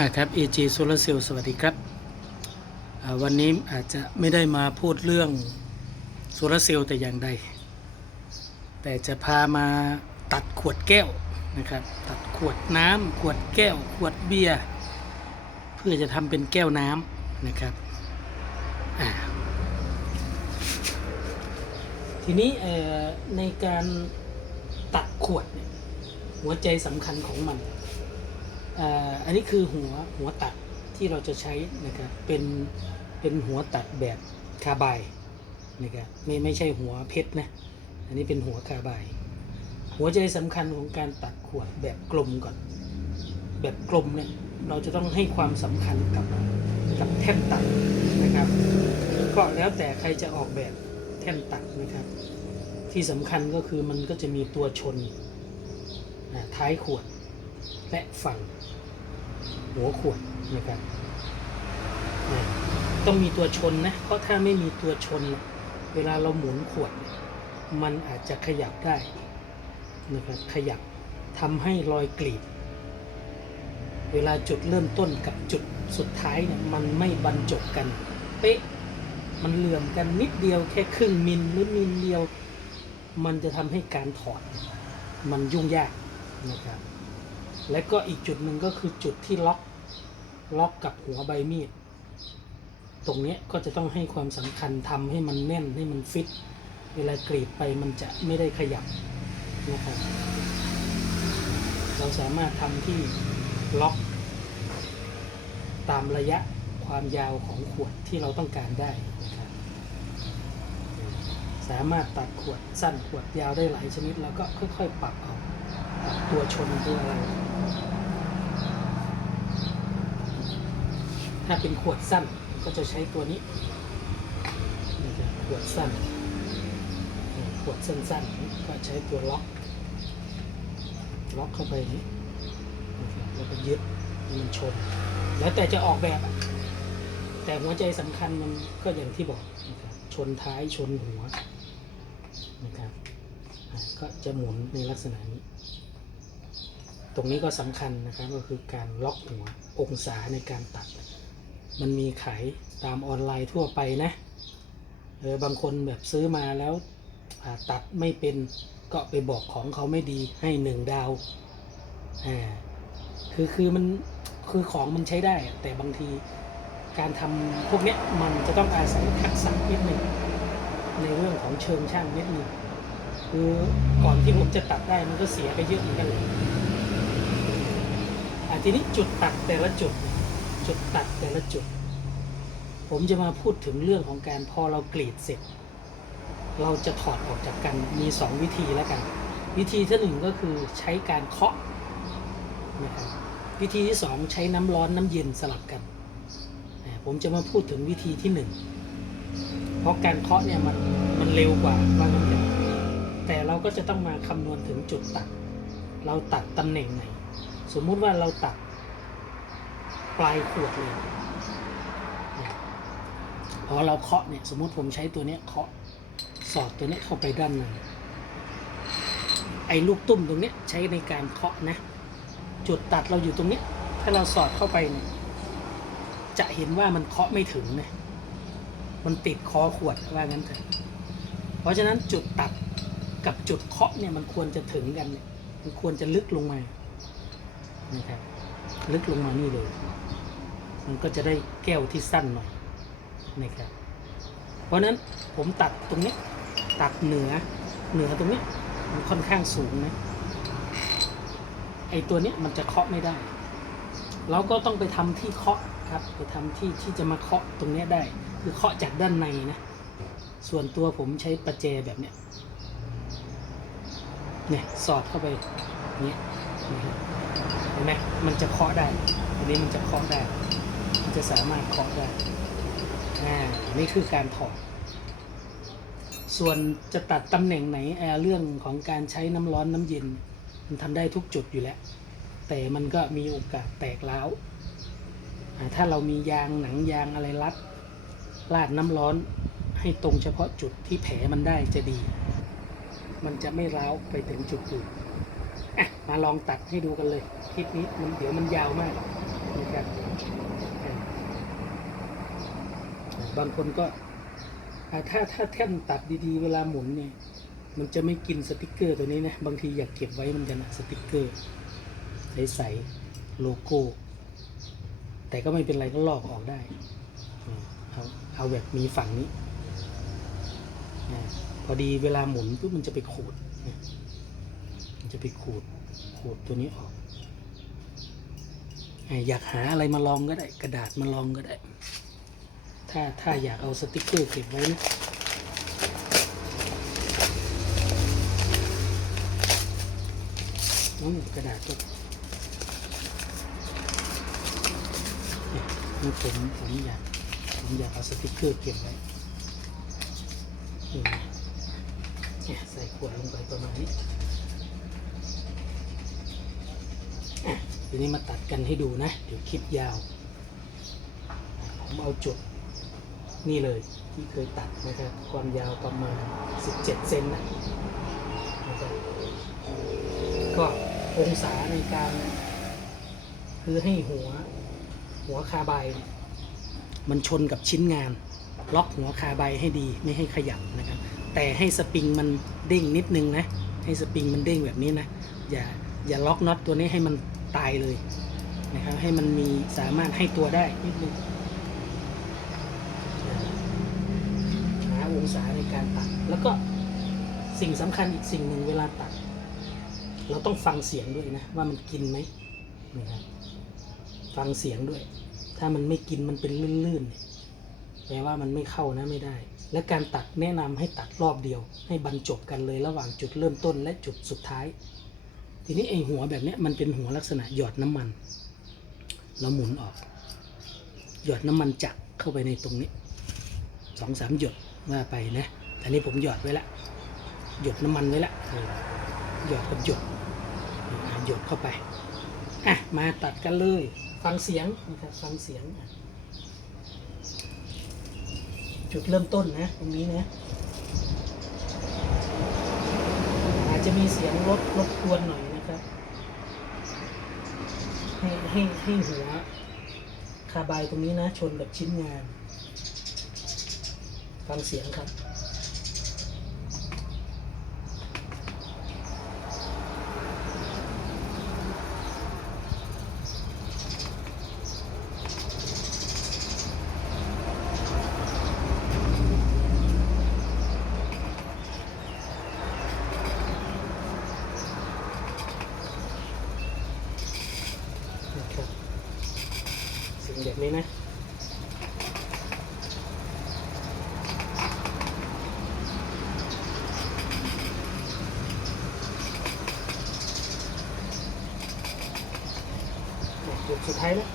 ครับ AG Solar Cell สวัสดีครับ วันนี้อาจจะไม่ได้มาพูดเรื่องโซลาร์เซลล์แต่อย่างใด แต่จะพามาตัดขวดแก้วนะครับ ตัดขวดน้ำขวดแก้ว ขวดเบียร์เพื่อจะทำเป็นแก้วน้ำนะครับ ทีนี้ในการตัดขวดหัวใจสำคัญของมัน อันนี้คือหัวหัวตัดที่เราจะใช้นะครับเป็นเป็นหัวตัดแบบคาร์บายนะครับไม่ไม่ใช่หัวเพชรนะอันนี้เป็นหัวคาร์บายหัวใจสำคัญของการตัดขวดแบบกลมก่อน แบบกลมเนี่ยเราจะต้องให้ความสำคัญกับกับแท่นตัดนะครับ ก็แล้วแต่ใครจะออกแบบแท่นตัดนะครับ ที่สำคัญก็คือมันก็จะมีตัวชนท้ายขวด และฝั่งหัวขวดนะครับต้องมีตัวชนนะ เพราะถ้าไม่มีตัวชน เวลาเราหมุนขวด มันอาจจะขยับได้นะครับขยับทำให้รอยกรีด เวลาจุดเริ่มต้นกับจุดสุดท้ายเนี่ยมันไม่บรรจบกัน เป๊ะมันเหลื่อมกันนิดเดียวแค่ครึ่งมิลหรือมิลเดียว มันจะทำให้การถอด มันยุ่งยากนะครับ และก็อีกจุดหนึ่งก็คือจุดที่ล็อกล็อกกับหัวใบมีด ตรงนี้ก็จะต้องให้ความสำคัญทำให้มันแน่นให้มันฟิต เวลากรีดไปมันจะไม่ได้ขยับนะครับ เราสามารถทำที่ล็อก ตามระยะความยาวของขวดที่เราต้องการได้นะครับสามารถตัดขวดสั้นขวดยาวได้หลายชนิด แล้วก็ค่อยๆ ปรับเอา ตัวชนตัวอะไร ถ้าเป็นขวดสั้นก็จะใช้ตัวนี้นี่ครับขวดสั้น ขวดสั้นๆ ก็ใช้ตัวล็อก ล็อกเข้าไปนี้แล้วก็ยึดมันชน แล้วแต่จะออกแบบ แต่หัวใจสำคัญมันก็อย่างที่บอกชนท้ายชนหัวนะครับก็จะหมุนในลักษณะนี้ รงนี้ก็สำคัญนะครับก็คือการล็อกหัวองศาในการตัด มันมีขายตามออนไลน์ทั่วไปนะเออบางคนแบบซื้อมาแล้วตัดไม่เป็นก็ไปบอกของเขาไม่ดีให้หนึ่งดาวอ่าคือคือมันคือของมันใช้ได้ แต่บางทีการทำพวกเนี้ยมันจะต้องอาศัยทักษะนิดหนึ่งในเรื่องของเชิงช่างนิดหนึ่งคือก่อนที่ผมจะตัดได้มันก็เสียไปเยอะเหมือนกันเลยอะ ทีนี้จุดตัดแต่ละจุด จุดตัดแต่ละจุด ผมจะมาพูดถึงเรื่องของการพอเรากรีดเสร็จ เราจะถอดออกจากกันมีสองวิธีแล้วกัน วิธีที่หนึ่งก็คือใช้การเคาะนะครับวิธีที่สองใช้น้ำร้อนน้ำเย็นสลับกันผมจะมาพูดถึงวิธีที่หนึ่งเพราะการเคาะเนี่ยมันมันเร็วกว่าว่างั้นเถอะแต่เราก็จะต้องมาคำนวณถึงจุดตัด เราตัดตำแหน่งไหน สมมุติว่าเราตัดปลายขวดเลยเนี่ยพอเราเคาะเนี่ยสมมุติผมใช้ตัวเนี้ยเคาะสอดตัวเนี้ยเข้าไปด้านในไอ้ลูกตุ้มตรงเนี้ยใช้ในการเคาะนะ จุดตัดเราอยู่ตรงเนี้ยถ้าเราสอดเข้าไปเนี่ยจะเห็นว่ามันเคาะไม่ถึงนะมันติดคอขวดว่างั้นเถอะเพราะฉะนั้นจุดตัดกับจุดเคาะเนี่ยมันควรจะถึงกันเนี่ยมันควรจะลึกลงมา นะครับลึกลงมานี่เลย มันก็จะได้แก้วที่สั้นหน่อยนะครับเพราะนั้นผมตัดตรงนี้ตัดเหนือเหนือตรงนี้มันค่อนข้างสูงนะไอตัวนี้มันจะเคาะไม่ได้ เราก็ต้องไปทำที่เคาะครับไปทำที่ที่จะมาเคาะตรงนี้ได้ คือเคาะจากด้านในนะ ส่วนตัวผมใช้ประแจแบบเนี้ยเนี่ยสอดเข้าไปเนี้ยนะครับ ห็นไหมมันจะเคาะได้ อันนี้มันจะเคาะได้ มันจะสามารถเคาะได้อ่านี่คือการถอด ส่วนจะตัดตำแหน่งไหนแอร์เรื่องของการใช้น้ำร้อนน้ำเย็น มันทำได้ทุกจุดอยู่แล้ว แต่มันก็มีโอกาสแตกร้าวถ้าเรามียางหนังยางอะไรรัดลาดน้ำร้อนให้ตรงเฉพาะจุดที่แผลมันได้จะดี มันจะไม่ร้าวไปถึงจุดอื่น มาลองตัดให้ดูกันเลยคลิปนี้มันเดี๋ยวมันยาวมากนะครับบางคนก็ถ้าถ้าแท่นตัดดีๆ เวลาหมุนเนี่ย มันจะไม่กินสติกเกอร์ตัวนี้นะ บางทีอยากเก็บไว้มันกันนะสติกเกอร์ใสๆโลโก้ แต่ก็ไม่เป็นไรก็ลอกออกได้ เอาเอาแบบมีฝั่งนี้ พอดีเวลาหมุนปุ๊บมันจะไปขูด จะไปขูดขูดตัวนี้ออกอยากหาอะไรมาลองก็ได้ กระดาษมาลองก็ได้ ถ้าถ้าอยากเอาสติกเกอร์เก็บไว้นะน้กระดาษก็นี่ผมผมอยากผมอยากเอาสติกเกอร์เก็บไว้เนี่ยใส่ขวดลงไปประมาณนี้อะ ทีนี้มาตัดกันให้ดูนะ เดี๋ยวคลิปยาว ผมเอาจุดนี่เลยที่เคยตัดนะครับ ความยาวประมาณ 17 เซนนะนะครับก็องศาในการ คือให้หัวหัวคาไบมันชนกับชิ้นงาน ล็อกหัวคาไบให้ดีไม่ให้ขยับนะครับ แต่ให้สปริงมันเด้งนิดนึงนะ ให้สปริงมันเด้งแบบนี้นะ อย่าอย่าล็อกน็อตตัวนี้ให้มัน ตายเลยนะครับให้มันมีสามารถให้ตัวได้นิดนึงหาองศาในการตัด แล้วก็สิ่งสำคัญอีกสิ่งหนึ่งเวลาตัด เราต้องฟังเสียงด้วยนะว่ามันกินไหมนะครับฟังเสียงด้วย ถ้ามันไม่กินมันเป็นลื่นๆแปลว่ามันไม่เข้านะไม่ได้ และการตัดแนะนำให้ตัดรอบเดียว ให้บรรจบกันเลยระหว่างจุดเริ่มต้นและจุดสุดท้าย ทีนี้ไอหัวแบบนี้มันเป็นหัวลักษณะหยอดน้ำมัน เราหมุนออก หยอดน้ำมันจักเข้าไปในตรงนี้สองสามหยดว่าไปนะอันนี้ผมหยอดไว้ละหยดน้ำมันไว้ละหยอดกับหยดหยดเข้าไปอะมาตัดกันเลย ฟังเสียงนะครับฟังเสียง จุดเริ่มต้นนะ ตรงนี้นะอาจจะมีเสียงรถรบกวนหน่อย ให้ให้ให้หัวคาบายตรงนี้นะ ชนกับชิ้นงานฟังเสียงครับนะครับสิ่งแบบนี้นะ สุดท้ายแล้ว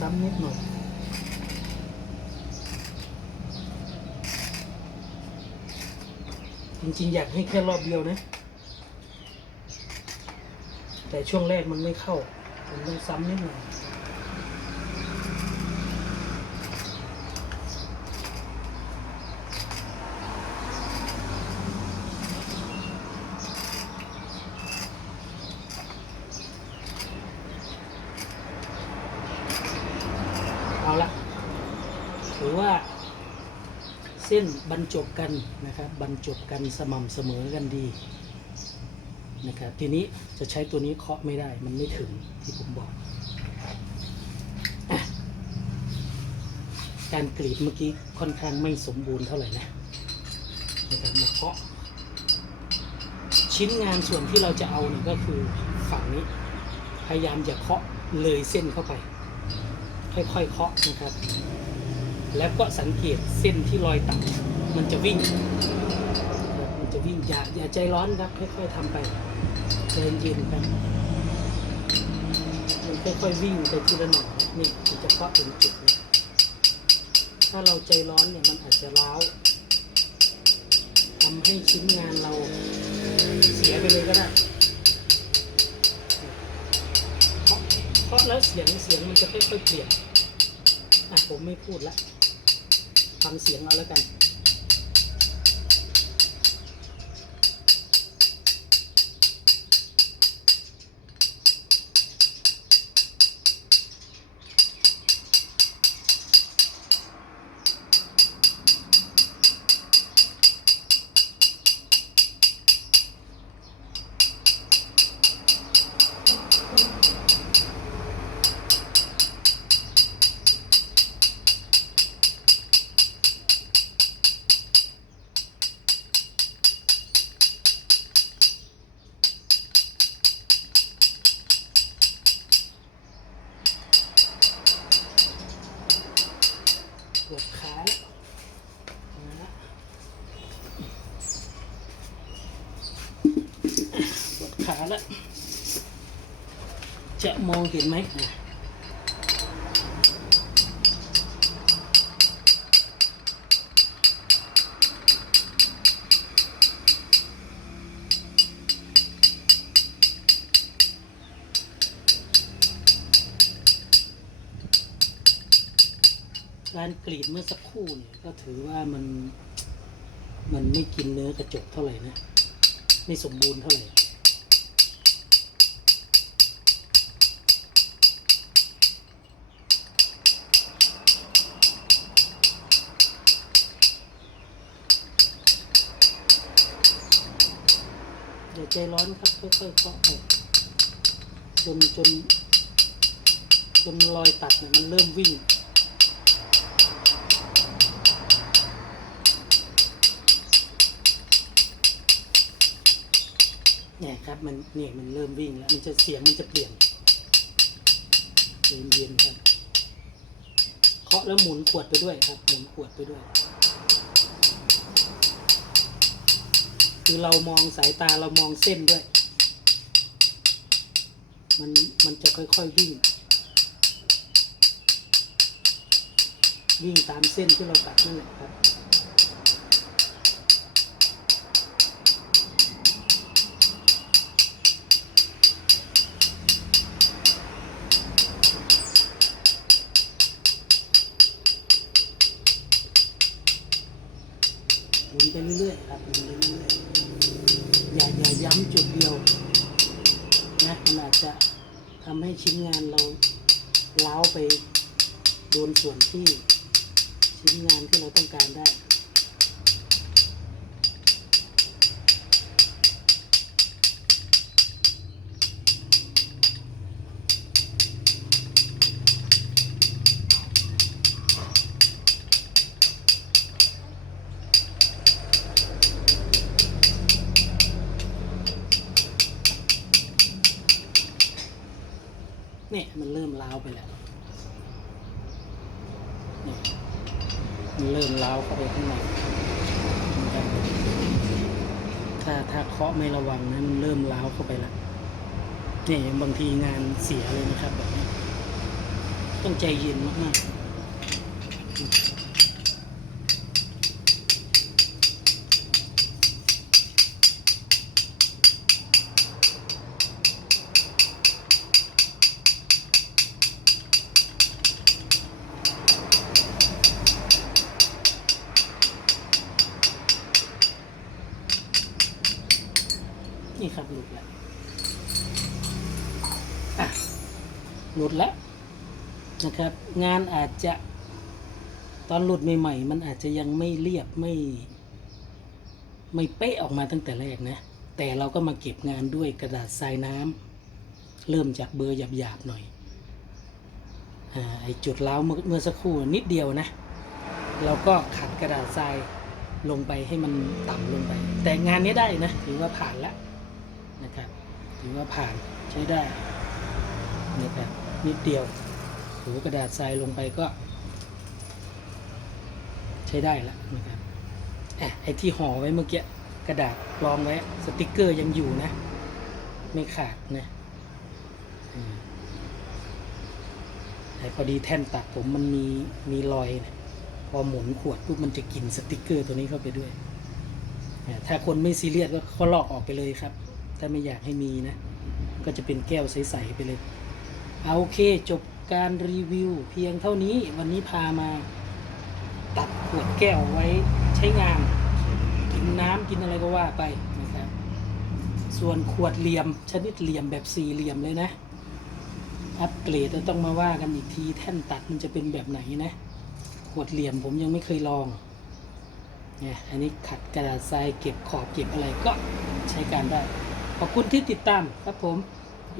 ซ้ำนิดหน่อยจริงๆอยากให้แค่รอบเดียวนะ แต่ช่วงแรกมันไม่เข้าผมต้องซ้ำนิดหน่อย เอาละถือว่า้นบรรจบกันนะครับบรรจบกันสม่ำเสมอกันดีนะครับทีนี้จะใช้ตัวนี้เคาะไม่ได้มันไม่ถึงที่ผมบอกอการกรีดเมื่อกี้ค่อนข้างไม่สมบูรณ์เท่าไหร่นะนะครับมาเคาะชิ้นงานส่วนที่เราจะเอาเนี่ยก็คือฝั่งนี้ พยายามอย่าเคาะเลยเส้นเข้าไป ค่อยๆเคาะนะครับ แล้วก็สังเกตเส้นที่รอยตัดมันจะวิ่ง มันจะวิ่งอย่าอย่าใจร้อนครับค่อยๆทำไปใจเย็นๆไปมันค่อยๆวิ่งไปทีละหน่อยนี่มันจะเคาะถึงจุดนี้ถ้าเราใจร้อนเนี่ยมันอาจจะร้าวทำให้ชิ้นงานเราเสียไปเลยก็ได้เคาะเคาะแล้วเสียงเสียงมันจะค่อยๆเปลี่ยนอะผมไม่พูดละ ฟังเสียงเอาแล้วกัน แล้ว จะมองเห็นไหมการกรีดเมื่อสักครู่เนี่ยก็ถือว่ามัน มันไม่กินเนื้อกระจกเท่าไหร่นะ ไม่สมบูรณ์เท่าไหร่ ใจร้อนครับค่อยๆเคาะไปจนจนจนรอยตัดเนี่ยมันเริ่มวิ่ง เนี่ยครับมันเนี่ยมันเริ่มวิ่งแล้วมันจะเสียงมันจะเปลี่ยนเย็นๆครับเคาะแล้วหมุนขวดไปด้วยครับ หมุนขวดไปด้วย คือเรามองสายตาเรามองเส้นด้วย มันมันจะค่อยๆวิ่ง วิ่งตามเส้นที่เราตัดนั่นแหละครับหมุนไปเรื่อยๆครับหมุนไปเรื่อย ๆอย่าอย่าย้ำจุดเดียวนะมันอาจจะทำให้ชิ้นงานเราเล้าไปโดนส่วนที่ชิ้นงานที่เราต้องการได้ นี่ยมันเริ่มล้าวไปแล้วนี่ยมันเริ่มล้าวเข้าไปข้างในถ้าถ้าเคาะไม่ระวังนะมันเริ่มล้าวเข้าไปแล้วเนี่ยบางทีงานเสียเลยนะครับแบบนี้ ต้องใจเย็นมากๆ ลุดแล้วนะครับ งานอาจจะตอนหลุดใหม่ๆ มันอาจจะยังไม่เรียบไม่ ไม่เป๊ะออกมาตั้งแต่แรกนะ แต่เราก็มาเก็บงานด้วยกระดาษทรายน้ำเริ่มจากเบอร์หยาบๆหน่อยอไอจุดเล้าเมื่อเมื่อสักครู่นิดเดียวนะ เราก็ขัดกระดาษทรายลงไปให้มันต่ำลงไป แต่งานนี้ได้นะถือว่าผ่านแล้วนะครับ ถือว่าผ่านใช้ได้นะครับ นิดเดียวถูกระดาษทรายลงไปก็ ใช้ได้แล้วนะครับอะไอ้ที่ห่อไว้เมื่อกี้กระดาษรองไว้สติกเกอร์ยังอยู่นะ ไม่ขาดนะอืมแต่พอดีแท่นตัดผมมันมีมีรอยนะพอหมุนขวดปุ๊บมันจะกินสติกเกอร์ตัวนี้เข้าไปด้วย ถ้าคนไม่ซีเรียสก็ก็ลอกออกไปเลยครับ ถ้าไม่อยากให้มีนะ ก็จะเป็นแก้วใสๆไปเลย เอาโอเคจบการรีวิวเพียงเท่านี้วันนี้พามา ตัดขวดแก้วไว้ใช้งาน กินน้ำกินอะไรก็ว่าไปนะครับส่วนขวดเหลี่ยมชนิดเหลี่ยมแบบสี่เหลี่ยมเลยนะ อัปเกรดแล้วต้องมาว่ากันอีกทีแท่นตัดมันจะเป็นแบบไหนนะ ขวดเหลี่ยมผมยังไม่เคยลองเนี่ยอันนี้ขัดกระดาษทรายเก็บขอบเก็บอะไรก็ใช้การได้ ขอบคุณที่ติดตามครับผม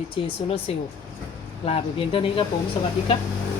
EJ Solar Cell ลาไปเพียงเท่านี้ครับผม สวัสดีครับ